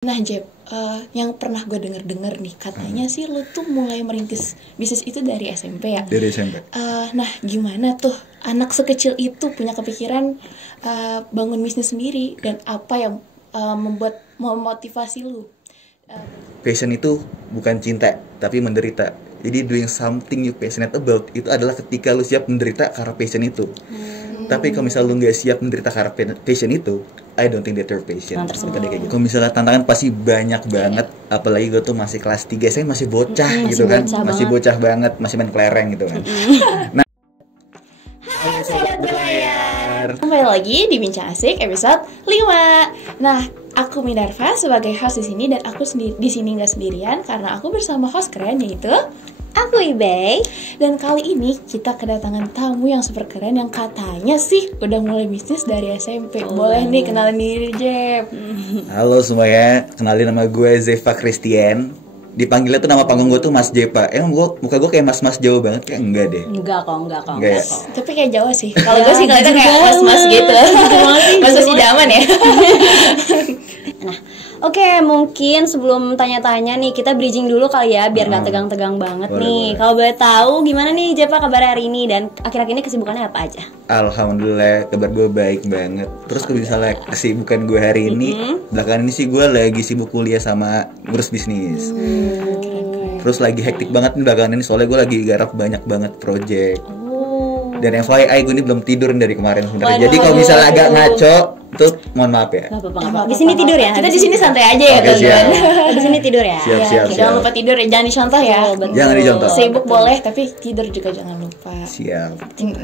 Nah Jeb, yang pernah gue denger nih katanya sih lu tuh mulai merintis bisnis itu dari SMP ya? Dari SMP. Nah gimana tuh anak sekecil itu punya kepikiran bangun bisnis sendiri dan apa yang membuat memotivasi lu? Passion itu bukan cinta, tapi menderita. Jadi doing something you passionate about itu adalah ketika lu siap menderita karena passion itu. Tapi kalau misalnya lu nggak siap menderita karena passion itu, I don't think that you're patient. Gitu. Kalau misalnya tantangan pasti banyak banget, apalagi gue tuh masih kelas 3, saya masih bocah gitu kan, masih bocah banget, masih main kelereng gitu kan. Nah, Halo Sobat Berlayar, kembali lagi di Bincang Asik episode 5. Nah, aku Minerva sebagai host di sini dan aku di sini nggak sendirian karena aku bersama host keren yaitu aku Ibey. Dan kali ini kita kedatangan tamu yang super keren yang katanya sih udah mulai bisnis dari SMP. Boleh nih kenalin diri Jeb. halo semuanya, kenalin nama gue Zefa Christian. Dipanggilnya tuh nama panggung gue tuh Mas Jepa. Emang muka gue kayak mas-mas Jawa banget? Kayak enggak deh. Enggak kok. Enggak ya? Tapi kayak Jawa sih. Kalau gue sih ngeliatnya kayak mas-mas gitu. Mas-mas idaman ya. Nah, oke, mungkin sebelum tanya-tanya nih kita bridging dulu kali ya biar nggak tegang-tegang banget nih. Kalau boleh tahu gimana nih Jepa kabar hari ini dan akhir-akhir ini kesibukannya apa aja? Alhamdulillah kabar gue baik banget. Terus kalau misalnya kesibukan gue hari ini, belakangan ini sih gue lagi sibuk kuliah sama ngurus bisnis. Terus lagi hektik banget nih belakangan ini soalnya gue lagi garap banyak banget project. Dan FYI gue ini belum tidur dari kemarin sebenarnya. Jadi kalau misalnya agak ngaco, tuh mohon maaf ya. Nggak apa-apa. Di sini tidur ya. Kita di sini santai aja ya teman-teman. Di sini tidur ya. Siap. Jangan lupa tidur ya, jangan dicontoh ya. Jangan dicontoh. Sibuk boleh, tapi tidur juga jangan lupa. Siap.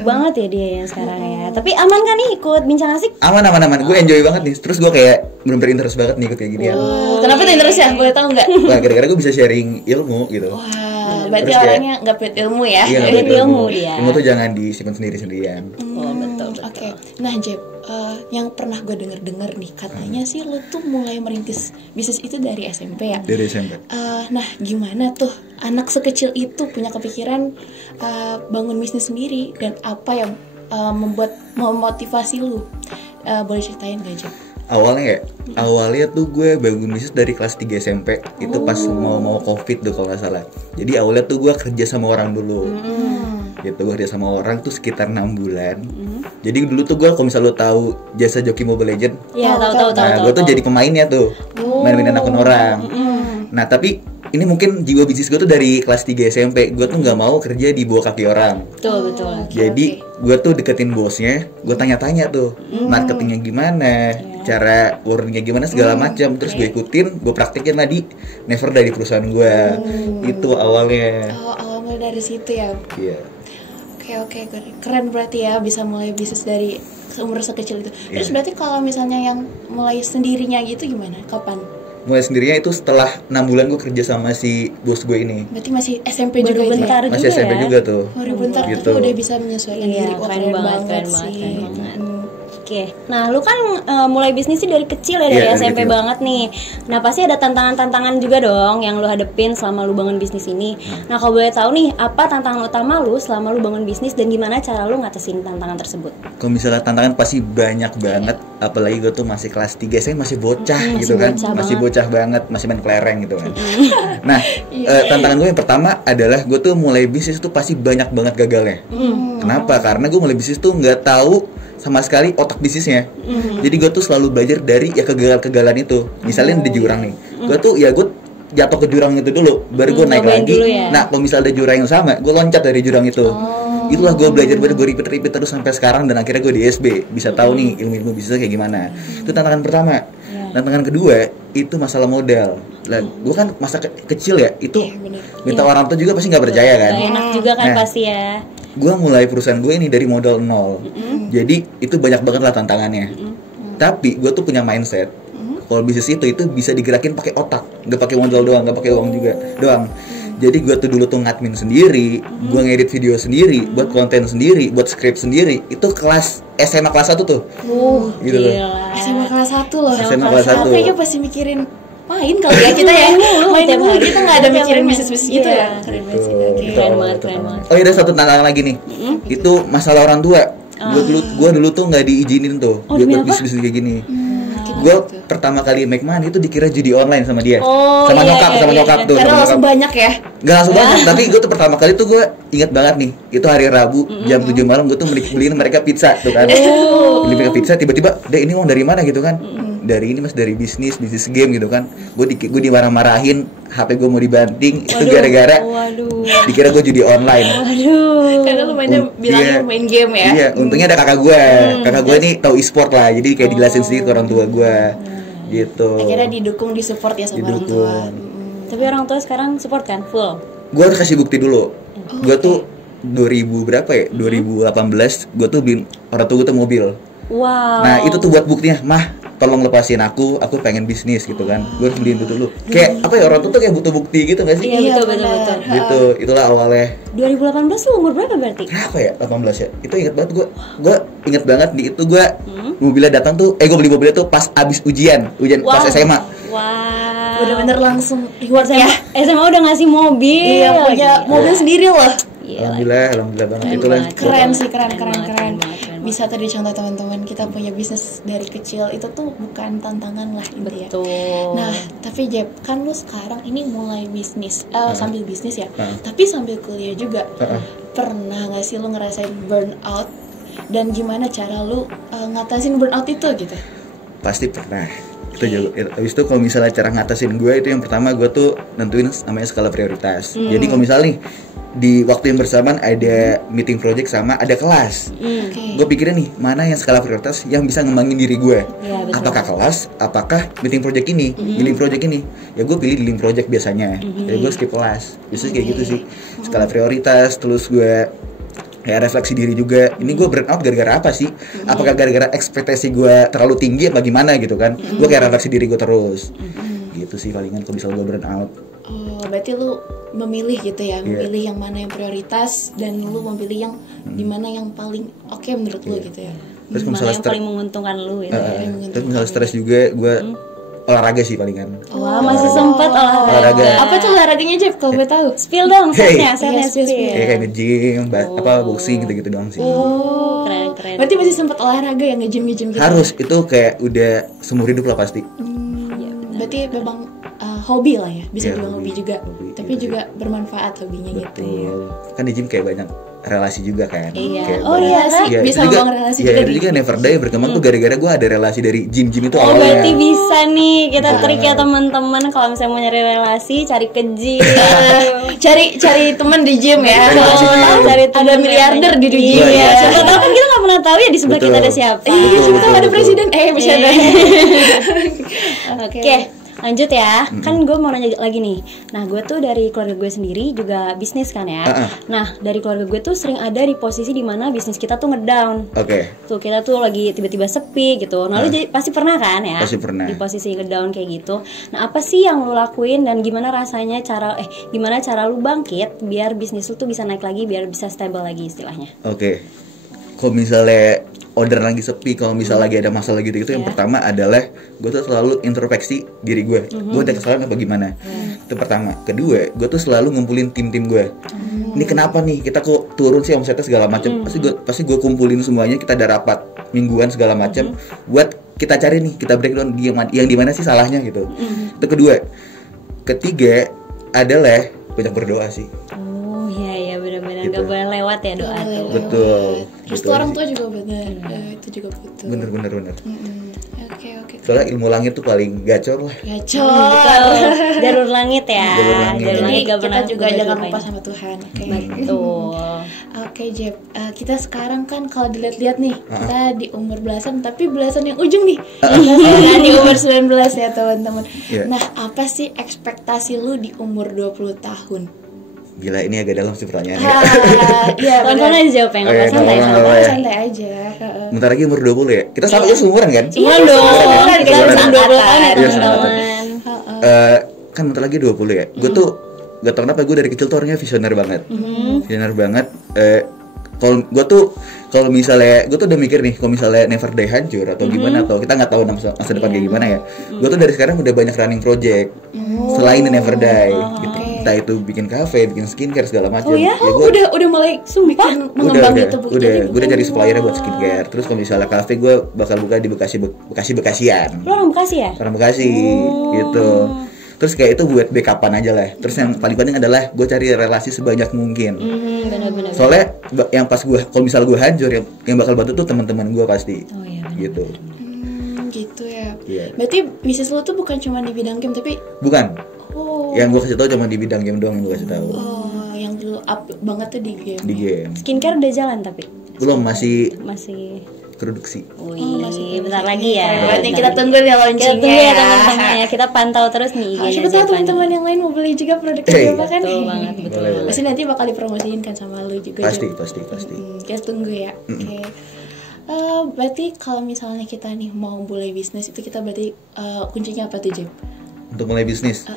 Banget ya dia yang sekarang ya. Tapi aman kan nih ikut bincang asik? Aman. Gue enjoy banget nih. Terus gue kayak bener-bener interest banget nih ikut kayak gini ya. Kenapa tuh terus ya? Boleh tahu nggak? Wah, gara-gara gue bisa sharing ilmu gitu. Wah, berarti Terus orangnya nggak pelit ilmu ya? Iya, nggak Pelit pelit ilmu dia. Ilmu tuh jangan disimpan sendiri-sendirian. Betul. Oke. Nah Jeb, yang pernah gue denger nih katanya sih lu tuh mulai merintis bisnis itu dari SMP ya? Dari SMP. Nah gimana tuh anak sekecil itu punya kepikiran bangun bisnis sendiri dan apa yang membuat memotivasi lu? Boleh ceritain gak Jeb? Awalnya tuh gue bangun bisnis dari kelas 3 SMP. Itu pas mau Covid tuh kalau nggak salah. Jadi awalnya tuh gue kerja sama orang dulu. Gitu, gue kerja sama orang tuh sekitar 6 bulan. Jadi dulu tuh gue kalau misalnya lo tahu jasa joki Mobile Legend, Iya, tahu. nah gue tuh jadi pemainnya tuh, main-mainan akun orang. Nah tapi ini mungkin jiwa bisnis gue tuh dari kelas 3 SMP. Gue tuh nggak mau kerja di bawah kaki orang. Betul. Jadi gue tuh deketin bosnya, gue tanya-tanya tuh marketingnya gimana, cara wordingnya gimana segala macam. Terus gue ikutin, gue praktekin lah di Never dari perusahaan gue. Itu awalnya. Awalnya dari situ ya. Iya. Oke, keren berarti ya bisa mulai bisnis dari umur sekecil itu. Terus berarti kalau misalnya yang mulai sendirinya gitu gimana? Kapan? Mulai sendirinya itu setelah 6 bulan gue kerja sama si bos gue ini. Berarti masih SMP juga itu bentar ya? Masih SMP juga tuh. Baru bentar gitu. tuh udah bisa menyesuaikan diri. Wah, keren banget sih. Oke, nah lu kan mulai bisnis sih dari kecil ya, dari Iya, dari SMP kecil. banget nih. Nah pasti ada tantangan-tantangan juga dong yang lu hadepin selama lu bangun bisnis ini. Nah kalau boleh tahu nih, apa tantangan utama lu selama lu bangun bisnis dan gimana cara lu ngatasin tantangan tersebut? Kalau misalnya tantangan pasti banyak banget. Apalagi gue tuh masih kelas 3, saya masih bocah gitu kan. Masih bocah banget, masih main kelereng gitu kan. Nah, tantangan gue yang pertama adalah gue tuh mulai bisnis tuh pasti banyak banget gagalnya. Kenapa? Karena gue mulai bisnis tuh nggak tahu sama sekali otak bisnisnya. Jadi gue tuh selalu belajar dari ya kegagalan itu. Misalnya di jurang nih, gue jatuh ke jurang itu dulu, baru gue naik lagi. Ya? Nah, kalau misalnya ada jurang yang sama, gue loncat dari jurang itu. Itulah gue belajar, gue repeat terus sampai sekarang dan akhirnya gue di SB bisa tahu nih ilmu bisnisnya kayak gimana. Itu tantangan pertama. Tantangan kedua itu masalah modal. Lah, gue kan masa kecil ya, itu minta orang tua juga pasti nggak percaya kan. Gak enak juga kan pasti ya. Gue mulai perusahaan gue ini dari modal 0. Jadi itu banyak banget lah tantangannya. Tapi gue tuh punya mindset kalau bisnis itu bisa digerakin pakai otak, nggak pakai modal doang, nggak pakai uang juga doang. Jadi gue tuh dulu tuh ngadmin sendiri, gue ngedit video sendiri, buat konten sendiri, buat script sendiri. Itu kelas SMA kelas 1 tuh. Gitu loh. SMA kelas 1 loh. SMA kelas 1. Kayaknya pasti mikirin main kali ya kita ya. Main mulu kita nggak ada mikirin bisnis gitu ya. Keren banget sih. Keren banget. Oh iya, ada satu tantangan lagi nih. Itu masalah orang tua. Gue dulu tuh nggak diizinin tuh buat bisnis kayak gini. gue pertama kali make money itu dikira judi online sama dia. Sama nyokap tuh. Karena langsung banyak ya? Gak langsung banyak, tapi gue tuh pertama kali tuh gue ingat banget nih, itu hari Rabu jam 7 malam gue tuh beliin mereka pizza tuh kan. Beli mereka pizza, tiba-tiba, "Dek, ini uang dari mana?" gitu kan. Dari ini mas, dari bisnis game gitu kan. Gue dimarah-marahin, HP gue mau dibanting. Itu gara-gara dikira gue judi online. Karena lu mainnya bilangnya main game ya. Iya, untungnya ada kakak gue. Kakak gue ini tahu e-sport lah, jadi kayak dijelasin sedikit ke orang tua gue. Gitu. Akhirnya disupport ya sama orang tua. Tapi orang tua sekarang support kan full. Gue harus kasih bukti dulu. Gue tuh 2000 berapa ya? 2018 gue tuh beliin orang tua gue tuh mobil. Wow. Nah itu tuh buat buktinya, "Mah, tolong lepasin aku pengen bisnis," gitu kan. Gue harus beliin itu dulu. Kayak apa ya, orang tuh kayak butuh bukti gitu gak sih? Iya, betul. Gitu, itulah awalnya. 2018 lu umur berapa berarti? Berapa ya? 18 ya? Itu inget banget gue inget banget di itu gue mobilnya datang tuh, gue beli mobilnya tuh pas abis ujian pas SMA. Wow. Bener-bener langsung reward ya. SMA udah ngasih mobil. Iya, punya mobil sendiri loh. Alhamdulillah banget itu lah. Keren sih, keren. Bisa tuh dicontoh teman-teman, kita punya bisnis dari kecil itu tuh bukan tantangan lah intinya. Betul. Nah, tapi Jeb, kan lu sekarang ini mulai bisnis, sambil bisnis ya, tapi sambil kuliah juga. Pernah nggak sih lu ngerasain burnout? Dan gimana cara lu ngatasin burnout itu gitu? Pasti pernah. Itu juga. Habis itu kalau misalnya cara ngatasin gue itu yang pertama gue tuh nentuin namanya skala prioritas. Jadi kalau misalnya nih di waktu yang bersamaan ada meeting project sama ada kelas, gue pikirin nih mana yang skala prioritas yang bisa ngembangin diri gue. Apakah kelas, apakah meeting project ini, link project ini. Ya gue pilih link project biasanya. Jadi gue skip kelas. Biasanya kayak gitu sih. Skala prioritas, terus gue kayak refleksi diri juga. Ini gue burnout gara-gara apa sih? Apakah gara-gara ekspektasi gue terlalu tinggi apa gimana gitu kan? Gue kayak refleksi diri gue terus. Gitu sih palingan kalau misalnya gue burnout. Oh, berarti lu memilih gitu ya, memilih yang mana yang prioritas dan lu memilih yang dimana yang paling oke menurut lu gitu ya. Terus mana yang paling menguntungkan lu gitu. Terus misalnya stres juga gue olahraga sih palingan. Wah, masih sempat olahraga. Apa tuh olahraganya, Jeff? Kalau gue tahu. Spill dong, setnya spill. Kayak nge-gym, boxing gitu-gitu doang sih. Keren. Berarti masih sempat olahraga yang nge-gym gitu. Harus, itu kayak udah seumur hidup lah pasti. Berarti memang hobi lah ya, bisa dibilang hobi juga. Tapi juga bermanfaat hobinya gitu ya. Kan di gym kayak banyak relasi juga kan. Iya. Sih, bisa ngomong relasi juga. Iya, itu juga Never Die berkembang tuh gara-gara gue ada relasi dari gym itu awalnya. Berarti bisa nih kita trik ya teman-teman, kalau misalnya mau nyari relasi cari ke gym. cari teman di gym ya. Cari ada miliarder di gym. Iya. Siapa tahu kan kita nggak pernah tahu ya di sebelah kita ada siapa. Iya, siapa tahu ada presiden. Bisa ada. Oke. Lanjut ya, kan gue mau nanya lagi nih. Nah, gue tuh dari keluarga gue sendiri juga bisnis kan ya. Nah, dari keluarga gue tuh sering ada di posisi dimana bisnis kita tuh ngedown. Tuh kita tuh lagi tiba-tiba sepi gitu. Nah, lu pasti pernah kan ya? Pasti pernah. Di posisi ngedown kayak gitu. Nah, apa sih yang lu lakuin dan gimana rasanya gimana cara lu bangkit biar bisnis lu tuh bisa naik lagi, biar bisa stable lagi istilahnya? Kalau misalnya order lagi sepi, kalau misalnya lagi ada masalah gitu-gitu, yang pertama adalah gue tuh selalu introspeksi diri gue. Gue ada kesalahan apa gimana? Itu pertama. Kedua, gue tuh selalu ngumpulin tim-tim gue. Ini kenapa nih kita kok turun sih omsetnya segala macam? Pasti gue kumpulin semuanya, kita ada rapat mingguan segala macam. Buat kita cari nih, kita breakdown yang di mana sih salahnya gitu. Itu kedua. Ketiga adalah banyak berdoa sih. Benar-benar gak boleh lewat ya doa tuh. Betul. Terus orang tua juga benar. Itu juga butuh. Bener. Oke. Soalnya ilmu langit tuh paling gacor lah. Jalur langit ya. Jalur langit gak pernah juga jangan lupa sama Tuhan. Betul. Oke, Jeb. Kita sekarang kan kalau dilihat-lihat nih, kita di umur belasan, tapi belasan yang ujung nih. Di umur 19 ya teman-teman. Nah, apa sih ekspektasi lu di umur 20 tahun? Gila, ini agak dalam sih pertanyaannya. Iya, langsung aja jawab yang apa, santai aja. Bentar lagi umur 20 ya. Kita sama aja seumuran kan? Seumuran dong. Kita bisa 20 tahun ya teman-teman. Kan bentar lagi 20 ya. Gue tuh gak tau kenapa gue dari kecil tuh orangnya visioner banget. Visioner banget. Kalau gue tuh kalau misalnya gue tuh udah mikir nih, kalau misalnya Never Die hancur atau gimana, atau kita nggak tahu masa depan kayak gimana ya. Gue tuh dari sekarang udah banyak running project selain Never Die gitu. entah itu bikin kafe, bikin skincare segala macam. Oh ya? gua udah mulai bikin mengembang itu Bu. Gue udah cari suppliernya buat skincare. Terus kalau misalnya kafe gue bakal buka di Bekasian. Lo orang Bekasi ya? Orang Bekasi gitu. Terus kayak itu buat backupan aja lah. Terus yang paling penting adalah gue cari relasi sebanyak mungkin. Benar-benar. Soalnya yang pas gue, kalau misal gue hancur, yang bakal bantu tuh teman-teman gue pasti. Oh iya. Bener, Gitu. Gitu ya. Iya. Berarti bisnis lo tuh bukan cuma di bidang game tapi Bukan. oh, Yang gue kasih tahu cuma di bidang game doang yang gue kasih tahu. yang dulu up banget tuh di game. Di game. Skincare udah jalan tapi Belum, masih masih. produksi. Wih, masih bentar lagi ya. Berarti Bentar kita lagi. tunggu nih Kita launchingnya tunggu ya teman-teman ya. Kita pantau terus nih IG-nya Siapa tahu Zepa nih. teman-teman yang lain mau beli juga produk Hey. Zepa kan? Betul banget, betul Boleh, banget. Pasti nanti bakal dipromosiin kan sama lu juga. Pasti. Kita tunggu ya. Oke. Berarti kalau misalnya kita nih mau mulai bisnis itu kita berarti kuncinya apa tuh Jep? Untuk mulai bisnis,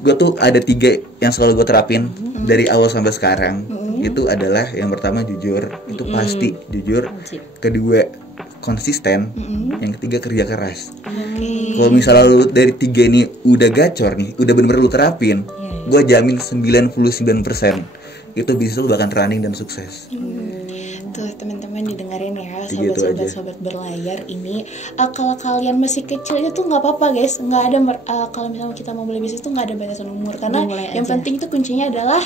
gue tuh ada 3 yang selalu gue terapin dari awal sampai sekarang. Itu adalah yang pertama jujur, itu pasti jujur. Wajib. Kedua konsisten, yang ketiga kerja keras. Kalau misalnya lu dari 3 ini udah gacor nih, udah bener-bener lu terapin, gue jamin 99% itu bisnis lu bakal running dan sukses. Tuh teman-teman didengarin ya Gitu aja. sobat berlayar ini kalau kalian masih kecil itu nggak apa-apa guys, nggak ada kalau misalnya kita mau mulai bisnis tuh nggak ada batasan umur karena Dimulai yang aja. penting itu kuncinya adalah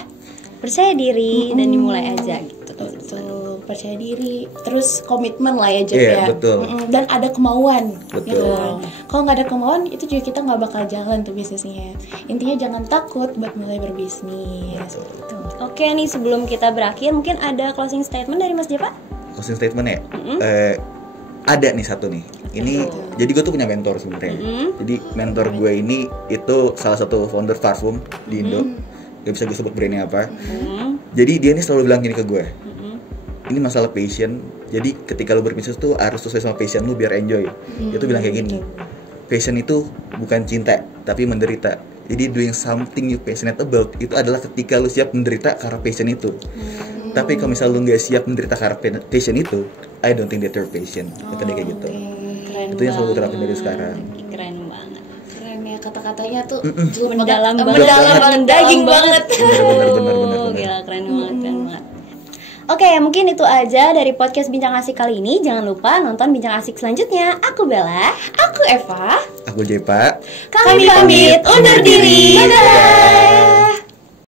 Percaya diri dan dimulai aja gitu. betul percaya diri terus komitmen lah ya Jep Iya, ya. betul. Dan ada kemauan. Betul. Gitu kan. Kalau nggak ada kemauan itu juga kita nggak bakal jalan tuh bisnisnya. Intinya jangan takut buat mulai berbisnis. Gitu. Oke nih sebelum kita berakhir mungkin ada closing statement dari Mas Jepa? Closing statement ya, ada nih satu nih. Ini jadi gue tuh punya mentor sebenarnya. Jadi mentor gue ini itu salah satu founder parfum di Indo. Gak bisa gue sebut brandnya apa. Jadi dia ini selalu bilang gini ke gue. Ini masalah passion. Jadi ketika lu berbisnis tuh harus sesuai sama passion lu biar enjoy. Dia tuh bilang kayak gini. Passion itu bukan cinta, tapi menderita. Jadi doing something you passionate about itu adalah ketika lu siap menderita karena passion itu. Tapi kalau misalnya lu nggak siap menderita karena passion itu, I don't think that you're patient. Kata dia kayak gitu. Keren Itu yang selalu terapin dari sekarang. Keren banget. Keren ya kata-katanya tuh Mendalam banget. mendalam banget, daging banget. Bener. Gila keren banget. Oke, mungkin itu aja dari podcast Bincang Asik kali ini. Jangan lupa nonton Bincang Asik selanjutnya. Aku Bella. Aku Eva. Aku Jepa. Kami pamit undur diri. Bye-bye.